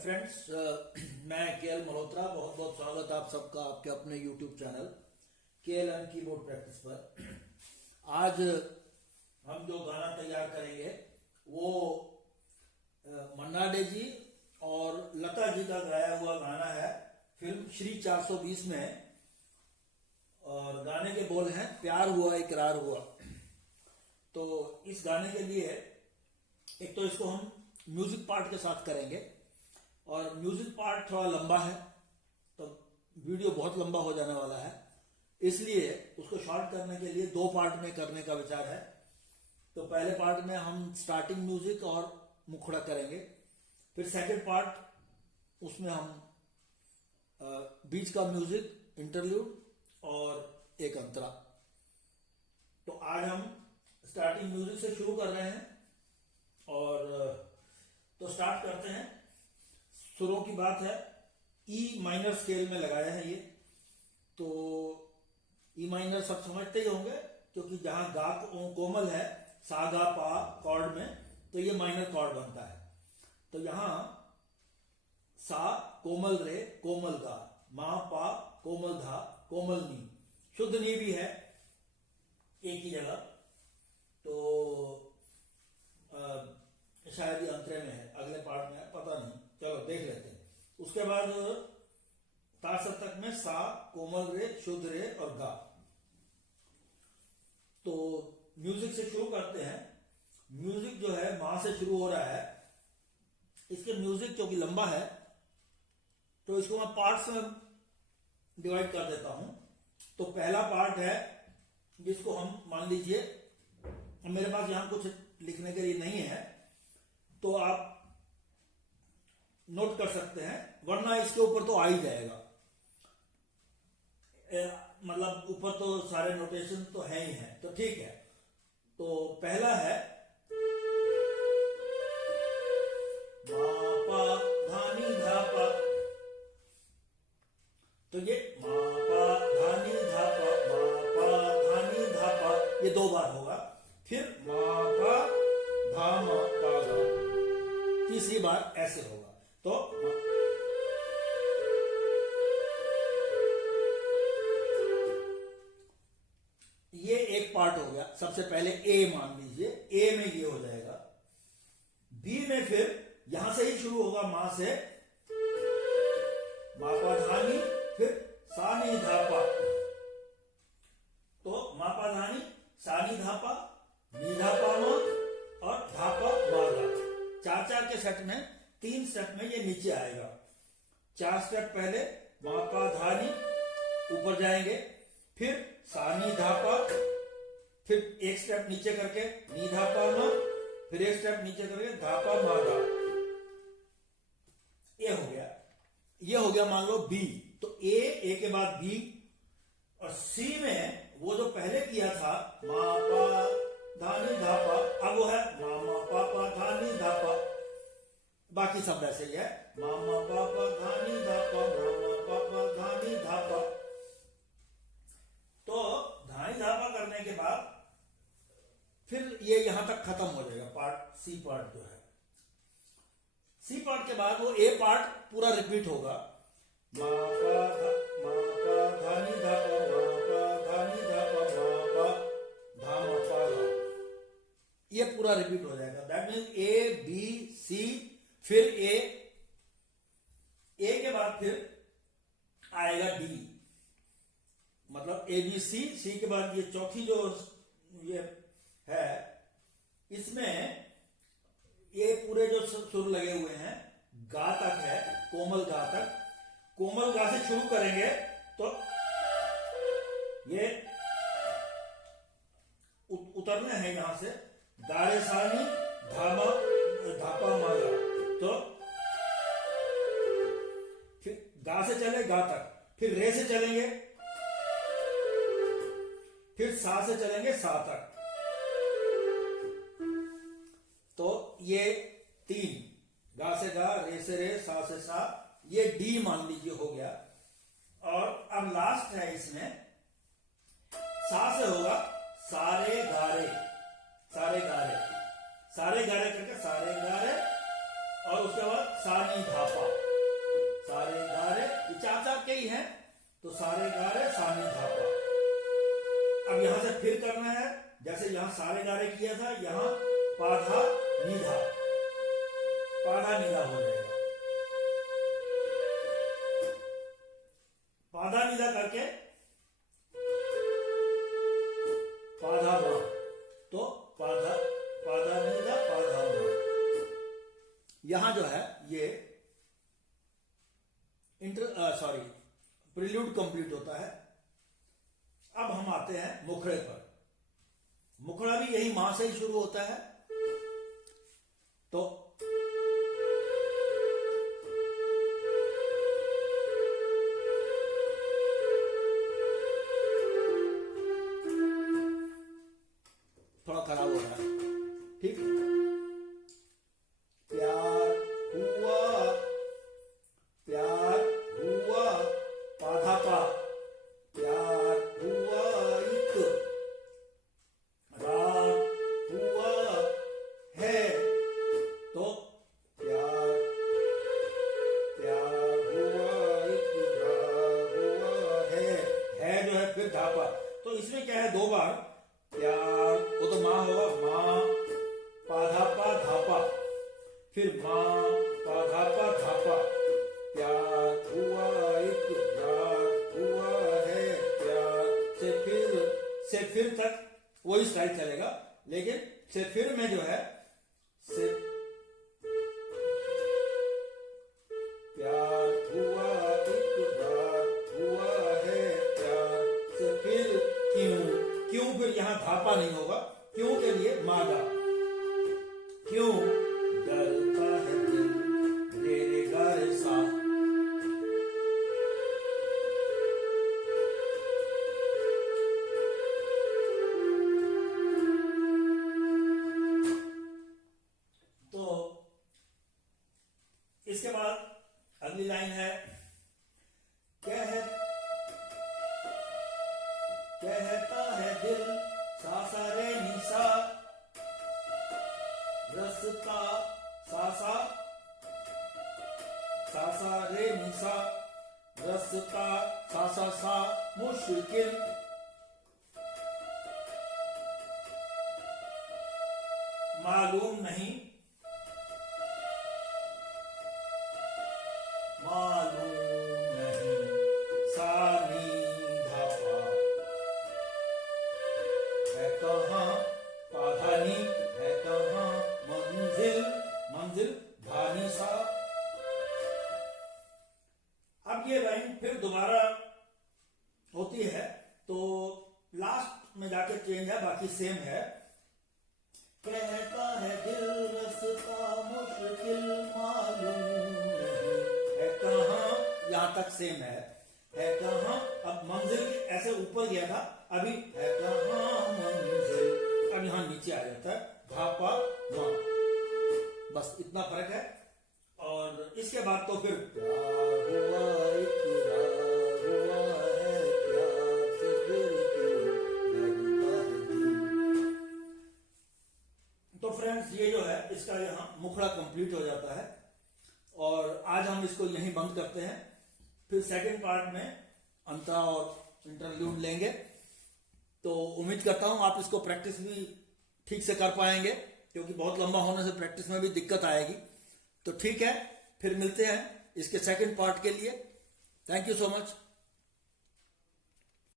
Friends, मैं KL Malhotra. बहुत बहुत स्वागत आप सबका आपके अपने YouTube channel KL and keyboard practice पर। आज हम जो गाना तैयार करेंगे वो मन्ना डे जी और लता जी का गाया हुआ गाना है फिल्म श्री 420 में। और गाने के बोल हैं प्यार हुआ इकरार हुआ। तो इस गाने के लिए एक तो इसको हम म्यूजिक पार्ट के साथ करेंगे और म्यूजिक पार्ट थोड़ा लंबा है तो वीडियो बहुत लंबा हो जाने वाला है, इसलिए उसको शॉर्ट करने के लिए दो पार्ट में करने का विचार है। तो पहले पार्ट में हम स्टार्टिंग म्यूजिक और मुखड़ा करेंगे, फिर सेकंड पार्ट उसमें हम बीच का म्यूजिक, इंटरल्यूड और एक अंतरा। तो आज हम स्टार्टिंग म्यूजिक से शुरू कर रहे हैं और तो स्टार्ट करते हैं। सुरों की बात है, ई माइनर स्केल में लगाया है ये। तो ई माइनर सब समझते ही होंगे क्योंकि जहां गा कोमल है, सा गा पा कॉर्ड में, तो ये माइनर कॉर्ड बनता है। तो यहां सा कोमल रे कोमल गा, मा पा कोमल धा कोमल नी, शुद्ध नी भी है एक ही जगह। तो शायद ये अंतरे में है, अगले पार्ट में है, पता नहीं, चलो देख लेते हैं। उसके बाद ता सप्तक में सा कोमल रे शुद्ध रे और गा। तो म्यूजिक से शुरू करते हैं। म्यूजिक जो है मां से शुरू हो रहा है। इसके म्यूजिक क्योंकि लंबा है तो इसको मैं पार्ट्स में डिवाइड कर देता हूं। तो पहला पार्ट है जिसको हम मान लीजिए, मेरे पास यहां कुछ लिखने के लिए नहीं है तो आप नोट कर सकते हैं, वरना इसके ऊपर तो आ ही जाएगा। मतलब ऊपर तो सारे नोटेशन तो है ही है, तो ठीक है। तो पहला है मा पा धा नी धा पा। तो ये मा पा धा नी धा पा, मा पा धा नी धा पा, ये दो बार होगा। फिर मा पा धा मा पा धा, तीसरी बार ऐसे होगा। तो ये एक पार्ट हो गया। सबसे पहले ए मान लीजिए, ए में ये हो जाएगा। बी में फिर यहां से ही शुरू होगा, मां से मापा धानी, फिर सानी धापा। तो मापा धानी, सानी धापा, नी धापा मा और धापा मागा। चार चार के सेट में, तीन स्टेप में ये नीचे आएगा। चार स्टेप पहले मापा धानी ऊपर जाएंगे, फिर सानी धापा, फिर एक स्टेप नीचे करके नी धापा मा, फिर एक स्टेप नीचे करके धापा मागा। ये हो गया। ये हो गया मान लो बी। तो ए के बाद बी और सी में वो जो पहले किया था मापा धानी धापा, अब वो है मामा पापा धानी धापा। बाकी सब ऐसे ही है, मामा पापा धानी धापा, मामा पापा धानी धापा। तो धानी धापा करने के बाद फिर ये यहां तक खत्म हो जाएगा पार्ट, सी पार्ट जो है। सी पार्ट के बाद वो ए पार्ट पूरा रिपीट होगा, मापा धानी धापा, मापा धानी धापा, मापा धामा पा। ये पूरा रिपीट हो जाएगा। That mean A B C, फिर ए के बाद फिर आएगा डी, मतलब ए बी सी, सी के बाद ये चौथी जो ये है, इसमें ये पूरे जो सुर लगे हुए हैं, गा तक है, कोमल गा तक। कोमल गा से शुरू करेंगे तो ये उतरने हैं यहां से, गारे सानी धामा धापा मागा। तो फिर गा से चले गा तक, फिर रे से चलेंगे, फिर सा से चलेंगे सा तक। तो ये तीन, गा से गा, रे से रे, सा से सा, ये डी मान लीजिए हो गया। और अब लास्ट है इसमें, सा से होगा सारे गारे, सारे गारे, सारे गारे करके सारे गारे, और उसके बाद सा नी धा पा, सारे गा रे, ये चार चार के ही हैं, तो सारे गा रे सा नी धा पा। अब यहां से फिर करना है, जैसे यहां सारे गा रे किया था, यहां पा धा निधा, पाधा निधा हो जाएगा। पाधा निधा करके पाधा मा, तो पाधा पाधा निधा पाधा मा। यहां जो है ये प्रिल्यूड कंप्लीट होता है। अब हम आते हैं मुखड़े पर। मुखड़ा भी यही मां से ही शुरू होता है, तो थोड़ा खराब हो रहा है, ठीक। प्यार हुआ पाधा पा, प्यार हुआ एक, रात हुआ है, तो प्यार हुआ एक, रात हुआ है जो है फिर धापा। तो इसमें क्या है, दो बार प्यार, वो तो माँ होगा, माँ पाधा पा धापा, फिर माँ पाधा पा धापा, प्यार हुआ एक, रात हुआ है, प्यार से फिर तक वही स्टाइल चलेगा, लेकिन से फिर में जो है से प्यार हुआ एक, रात हुआ है, प्यार से फिर क्यों फिर यहां धापा नहीं होगा, क्यों के लिए मादा, क्यों डरता है दिल रे रे गा रे सा, तो इसके बाद अगली लाइन है, कहता है दिल सा सा रे नी सा, रसता सा सा रे नी सा, रसता सा मुश्किल, मालूम नहीं सा नी धा पा, है कहां पाधानी, है कहां मंजिल धानी सा। अब ये लाइन फिर दोबारा होती है, तो लास्ट में जाके चेंज है, बाकी सेम है। कहता है दिल रास्ता मुश्किल मालूम नहीं, है कहां, यहां तक सेम है कहां। अब मंजिल ऐसे ऊपर गया था, अभी है कहां मंजिल, अब यहां नीचे आ जाता है धापा मां, बस इतना फर्क है। और इसके बाद तो फिर प्यार हुआ इकरार हुआ है, प्यार से फिर क्यों डरता है दिल। तो फ्रेंड्स ये जो है इसका यहाँ मुखड़ा कंप्लीट हो जाता है, और आज हम इसको यहीं बंद करते हैं। फिर सेकंड पार्ट में अंतरा और इंटरल्यूड लेंगे, तो उम्मीद करता हूं आप इसको प्रैक्टिस भी ठीक से कर पाएंगे, क्योंकि बहुत लंबा होने से प्रैक्टिस में भी दिक्कत आएगी। तो ठीक है, फिर मिलते हैं इसके सेकंड पार्ट के लिए। Thank you so much.